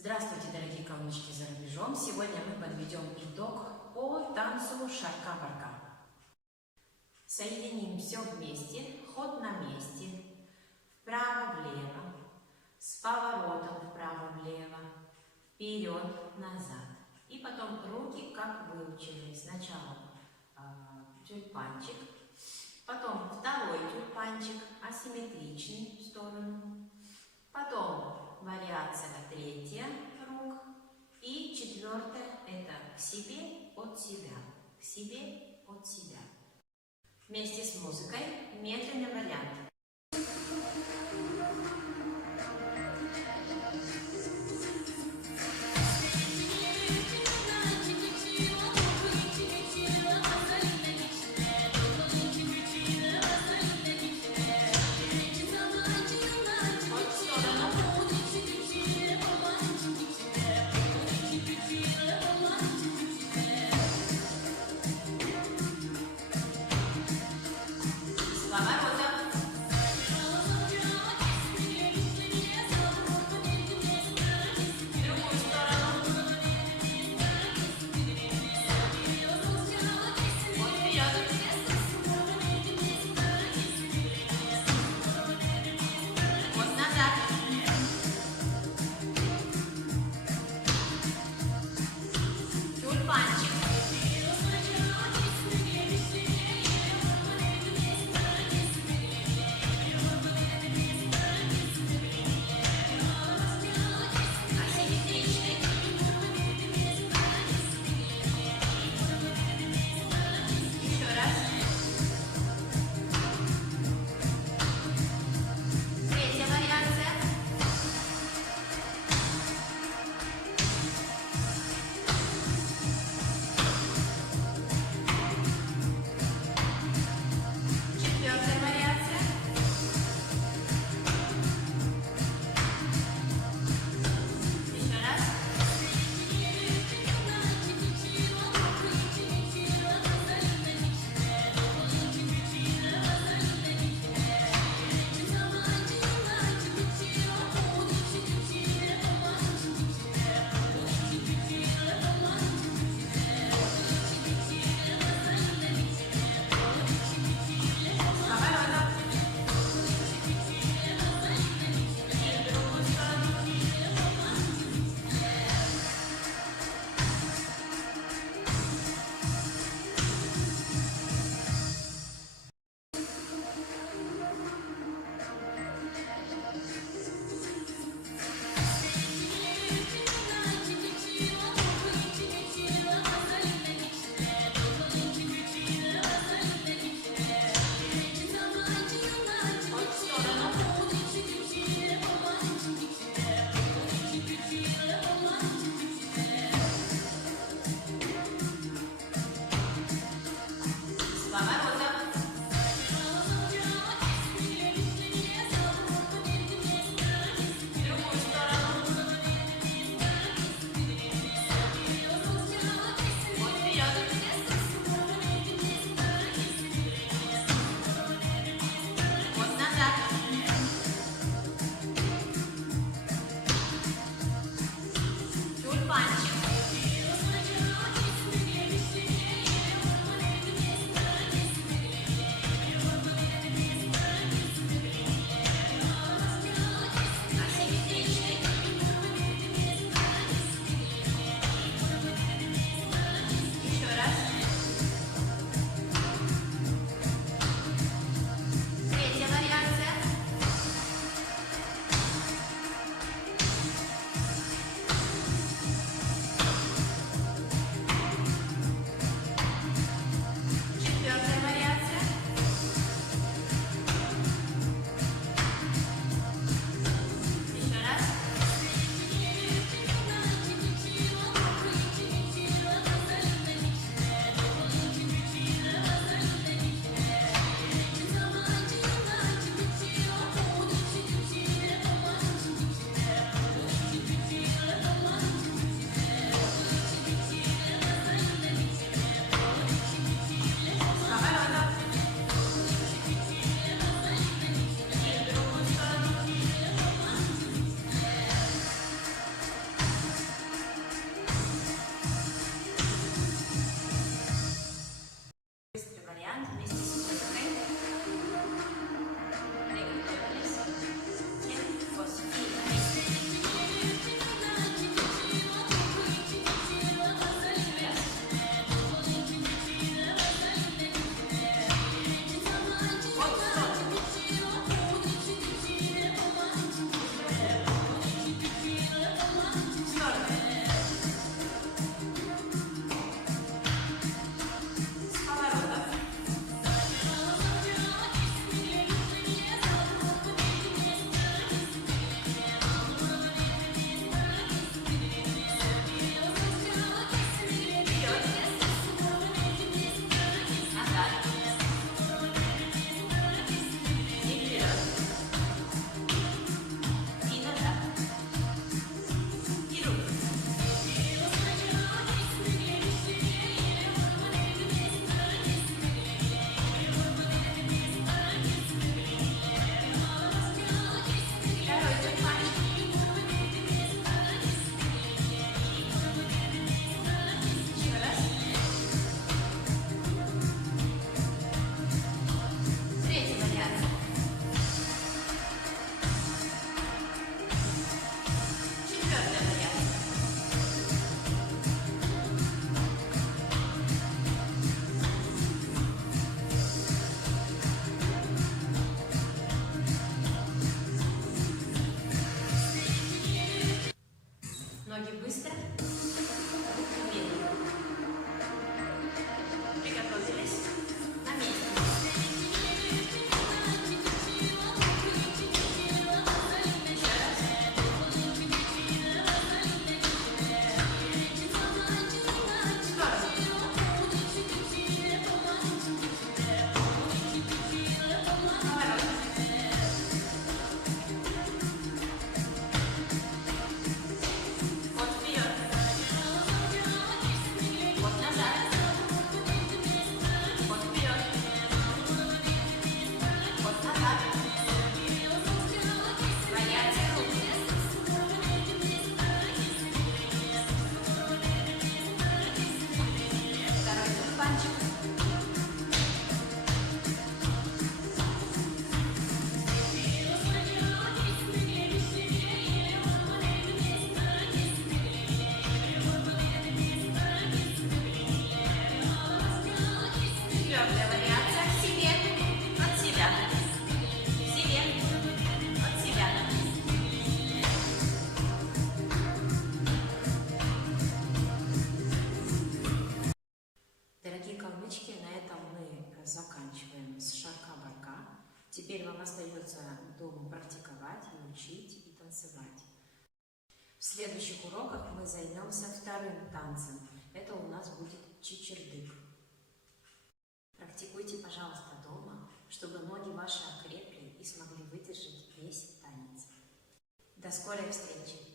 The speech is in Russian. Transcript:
Здравствуйте, дорогие калмычки за рубежом! Сегодня мы подведем итог по танцу шарка-барка. Соединим все вместе, ход на месте, вправо-влево, с поворотом вправо-влево, вперед-назад. И потом руки, как выучили. Сначала тюльпанчик, потом второй тюльпанчик, асимметричный в сторону, потом вариация третья рук и четвертая это к себе, от себя, к себе, от себя. Вместе с музыкой медленный вариант. Поворотом. Четвертая вариация. Ноги быстро, медленно. Приготовились. На месте. Четвертая вариация. К себе, от себя. Себе, от себя. Дорогие калмычки, на этом мы заканчиваем с шарка-барка. Теперь вам остается дома практиковать, и учить и танцевать. В следующих уроках мы займемся вторым танцем. Это у нас будет чичирдык. Практикуйте, пожалуйста, дома, чтобы ноги ваши окрепли и смогли выдержать весь танец. До скорой встречи!